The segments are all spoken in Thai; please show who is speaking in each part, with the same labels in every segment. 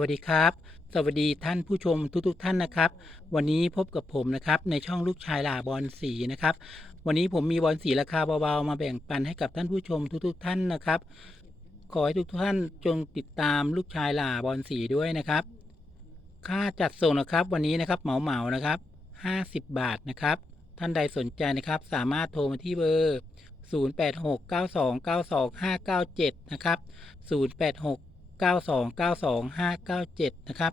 Speaker 1: วัสดีครับ สวัสดีท่านผู้ชมทุกๆทท่านนะครับ วันนี้พบกับผมนะครับในช่องลูกชายหล่าบอลสีนะครับ วันนี้ผมมีบอลสีราคาเบาๆมาแบ่งปันให้กับท่านผู้ชมทุกๆทท่านนะครับ ขอให้ทุกท่านจงติดตามลูกชายหล่าบอลสีด้วยนะครับ ค่าจัดส่งนะครับวันนี้นะครับเหมาๆนะครับ 50 บาทนะครับ ท่านใดสนใจนะครับ สามารถโทรมาที่เบอร์ 0869292597 นะครับ 086 9292597 นะครับ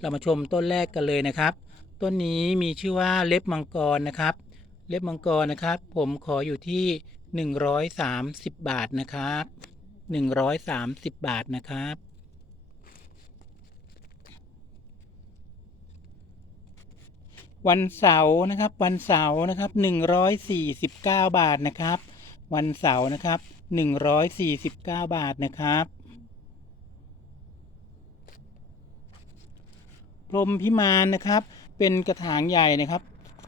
Speaker 1: เรามาชมต้นแรกกันเลยนะครับ ต้นนี้มีชื่อว่าเล็บมังกรนะครับ เล็บมังกรนะครับ ผมขออยู่ที่ 130 บาทนะครับ 130 บาทนะครับ วันเสาร์นะครับ วันเสาร์นะครับ 149 บาทนะครับ วันเสาร์นะครับ 149 บาทนะครับ พรมพิมานนะครับ เป็นกระถางใหญ่นะครับ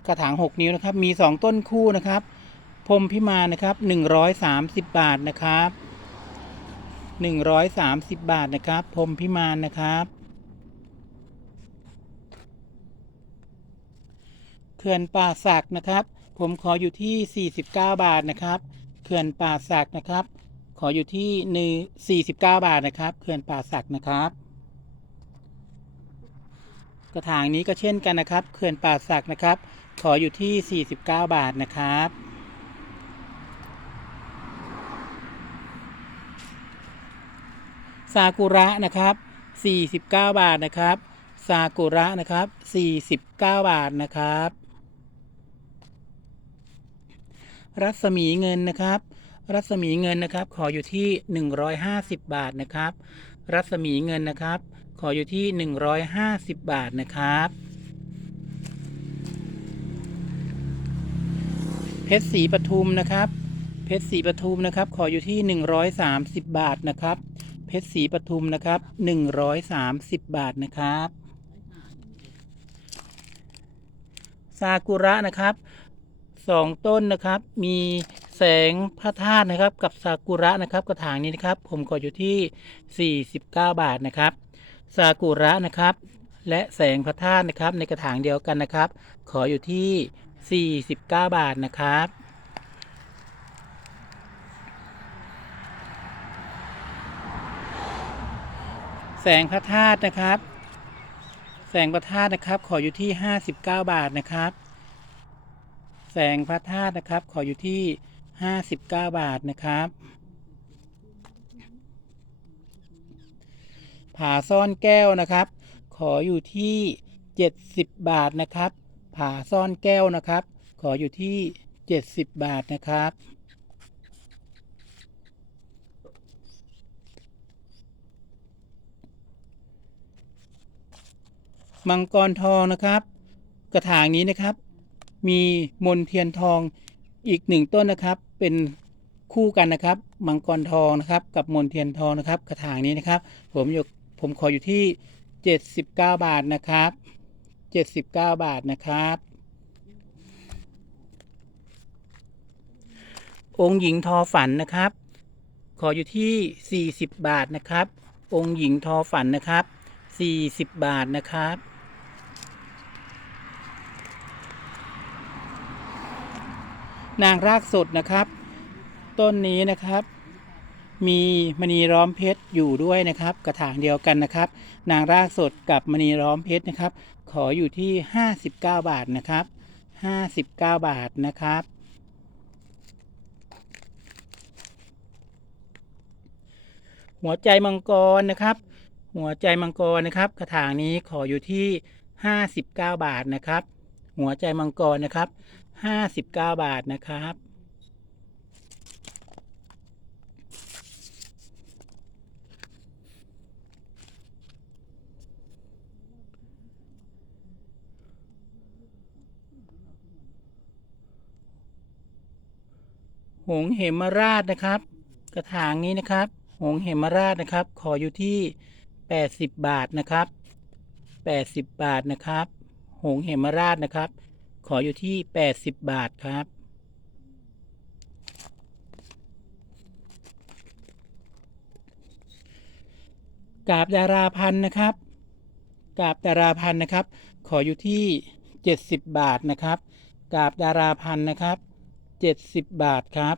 Speaker 1: กระถาง 6 นิ้วนะครับ มี 2 ต้นคู่นะครับ พรมพิมานนะครับ130 บาทนะครับ130 บาทนะครับ พรมพิมานนะครับเขื่อนป่าสักนะครับ ผมขออยู่ที่ 49 บาทนะครับเขื่อนป่าสักนะครับ ขออยู่ที่หนึ่ง49 บาทนะครับเขื่อนป่าสักนะครับ กระถางนี้ก็เช่นกันนะครับเขื่อนป่าสักนะครับ ขออยู่ที่ 49 บาทนะครับ ซากุระนะครับ 49 บาทนะครับ ซากุระนะครับ 49 บาทนะครับ รัศมีเงินนะครับ รัศมีเงินนะครับ ขออยู่ที่ 150 บาทนะครับ รัศมีเงินนะครับ ออยู่ที่ 150 บาทนะครับ เพชรสีปทุมนะครับ เพชรสีปทุมนะครับ ขออยู่ที่ 130 บาทนะครับ เพชรสีปทุมนะครับ 130 บาทนะครับ ซากุระนะครับสองต้นนะครับ มีแสงพระธาตุนะครับ กับซากุระนะครับ กระถางนี้นะครับ ผมขออยู่ที่ 49 บาทนะครับ ซากุระนะครับ และแสงพระธาตุนะครับ ในกระถางเดียวกันนะครับ ขออยู่ที่ 49 บาทนะครับแสงพระธาตุนะครับ แสงพระธาตุนะครับ ขออยู่ที่ 59 บาทนะครับ แสงพระธาตุนะครับ ขออยู่ที่ 59 บาทนะครับ ผาซ่อนแก้วนะครับ ขออยู่ที่ 70 บาทนะครับ ผาซ่อนแก้วนะครับ ขออยู่ที่ 70 บาทนะครับ มังกรทองนะครับ กระถางนี้นะครับ มีมนเทียนทองอีกหนึ่งต้นนะครับ เป็นคู่กันนะครับ มังกรทองนะครับ กับมนเทียนทองนะครับ กระถางนี้นะครับ ผมอยู่ ผมขออยู่ที่ 79 บาทนะครับ 79 บาทนะครับ องค์หญิงทอฝันนะครับ ขออยู่ที่ 40 บาทนะครับ องค์หญิงทอฝันนะครับ 40 บาทนะครับนางรากสดนะครับ ต้นนี้นะครับ มีมณีล้อมเพชรอยู่ด้วยนะครับ กระถางเดียวกันนะครับ นางรากสดกับมณีล้อมเพชรนะครับ ขออยู่ที่ 59 บาทนะครับ 59 บาทนะครับ หัวใจมังกรนะครับ หัวใจมังกรนะครับ กระถางนี้ขออยู่ที่ 59 บาทนะครับ หัวใจมังกรนะครับ 59 บาทนะครับ หงเหมราชนะครับ กระถางนี้นะครับ หงเหมราชนะครับ ขออยู่ที่ 80 บาทนะครับ 80 บาทนะครับ หงเหมราชนะครับ ขออยู่ที่ 80 บาทครับกาบดาราพันธ์นะครับกาบดาราพันธ์นะครับ ขออยู่ที่ 70 บาทนะครับกาบดาราพันธ์นะครับ 70บาทครับ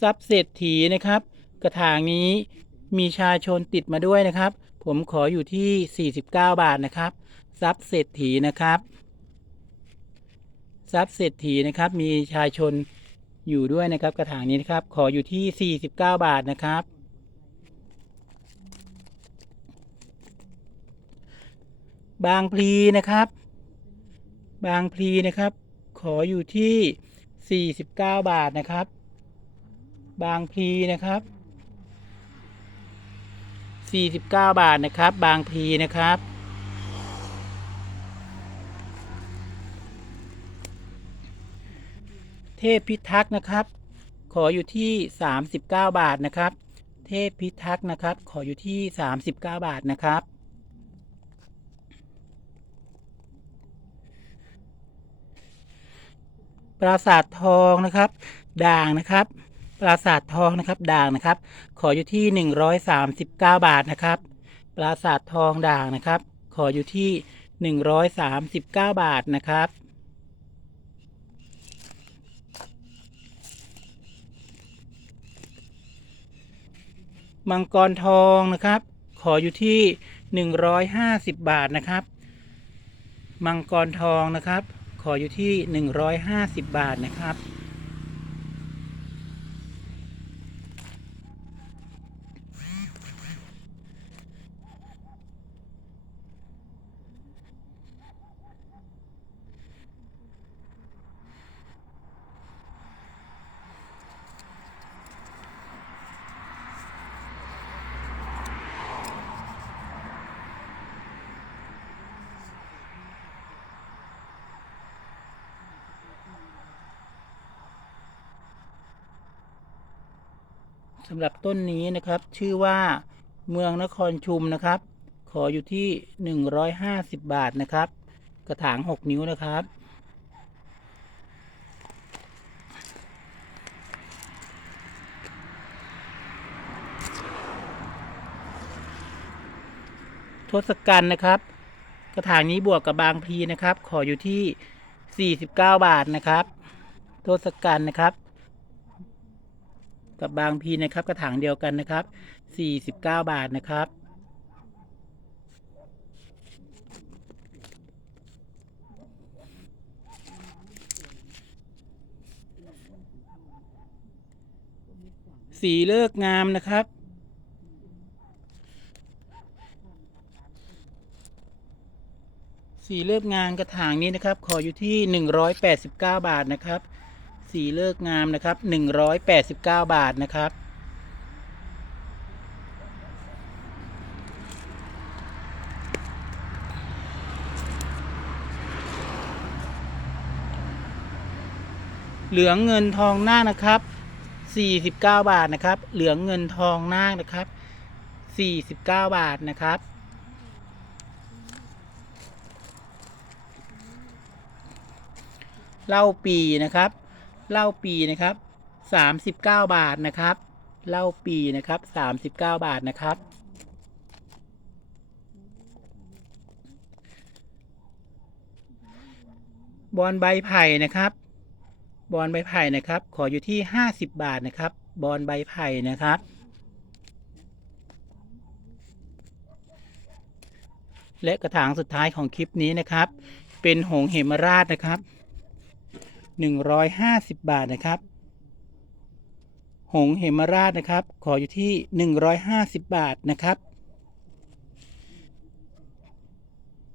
Speaker 1: ทรัพย์เศรษฐีนะครับ กระถางนี้มีชาชนติดมาด้วยนะครับ ผมขออยู่ที่ 49 บาทนะครับทรัพย์เศรษฐีนะครับทรัพย์เศรษฐีนะครับ มีชาชนอยู่ด้วยนะครับ กระถางนี้นะครับ ขออยู่ที่ 49 บาทนะครับ บางพลีนะครับ บางพลีนะครับ ขออยู่ที่ 49 บาทนะครับ บางพลีนะครับ49 บาทนะครับ บางพลีนะครับ เทพพิทักษ์นะครับ ขออยู่ที่ 39 บาทนะครับ เทพพิทักษ์นะครับ ขออยู่ที่ 39 บาทนะครับ ราสาททองนะครับ ด่างนะครับปราสาททองนะครับ ด่างนะครับ ขออยู่ที่ 139 บาทนะครับ ปราสาททองด่างนะครับ ขออยู่ที่ 139 บาทนะครับมังกรทองนะครับ ขออยู่ที่ 150 บาทนะครับ มังกรทองนะครับ ขออยู่ที่ 150 บาทนะครับ สำหรับต้นนี้นะครับ ชื่อว่าเมืองนครชุมนะครับ ขออยู่ที่ 150 บาทนะครับ กระถาง 6 นิ้วนะครับ ทศกัณฐ์นะครับ กระถางนี้บวกกับบางพีนะครับ ขออยู่ที่ 49 บาทนะครับ ทศกัณฐ์นะครับ กับบางพีนะครับกระถางเดียวกันนะครับ 49 บาทนะครับ สีเลิกงามนะครับสีเลิกงานกระถางนี้นะครับ ขออยู่ที่ 189 บาทนะครับ สีเลิกงามนะครับ189บาทนะครับ เหลืองเงินทองนาคนะครับ49บาทนะครับ เหลืองเงินทองนาคนะครับ49บาทนะครับเหล้าปีนะครับ เหล้าปีนะครับสามสิบเก้าบาทนะครับเหล้าปีนะครับสามสิบเก้าบาทนะครับบอลใบไผ่นะครับ บอลใบไผ่นะครับ ขออยู่ที่ห้าสิบบาทนะครับ บอลใบไผ่นะครับ และกระถางสุดท้ายของคลิปนี้นะครับ เป็นหงเหมราชนะครับ หนึ่งร้อยห้าสิบบาทนะครับ หงเหมราชนะครับ ขออยู่ที่หนึ่งร้อยห้าสิบบาทนะครับ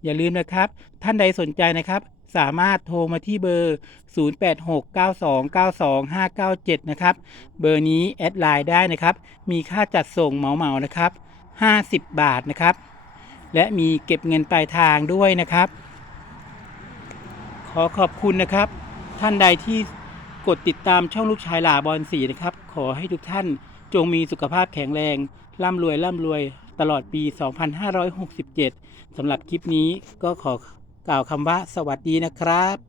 Speaker 1: อย่าลืมนะครับ ท่านใดสนใจนะครับ สามารถโทรมาที่เบอร์ 0869292597 นะครับ เบอร์นี้แอดไลน์ได้นะครับ มีค่าจัดส่งเหมาๆนะครับ 50 บาทนะครับ และมีเก็บเงินปลายทางด้วยนะครับ ขอขอบคุณนะครับ ท่านใดที่กดติดตามช่องลูกชายหลาบอลสีนะครับ ขอให้ทุกท่านจงมีสุขภาพแข็งแรง ร่ำรวย ร่ำรวยตลอดปี 2567 สำหรับคลิปนี้ก็ขอกล่าวคำว่าสวัสดีนะครับ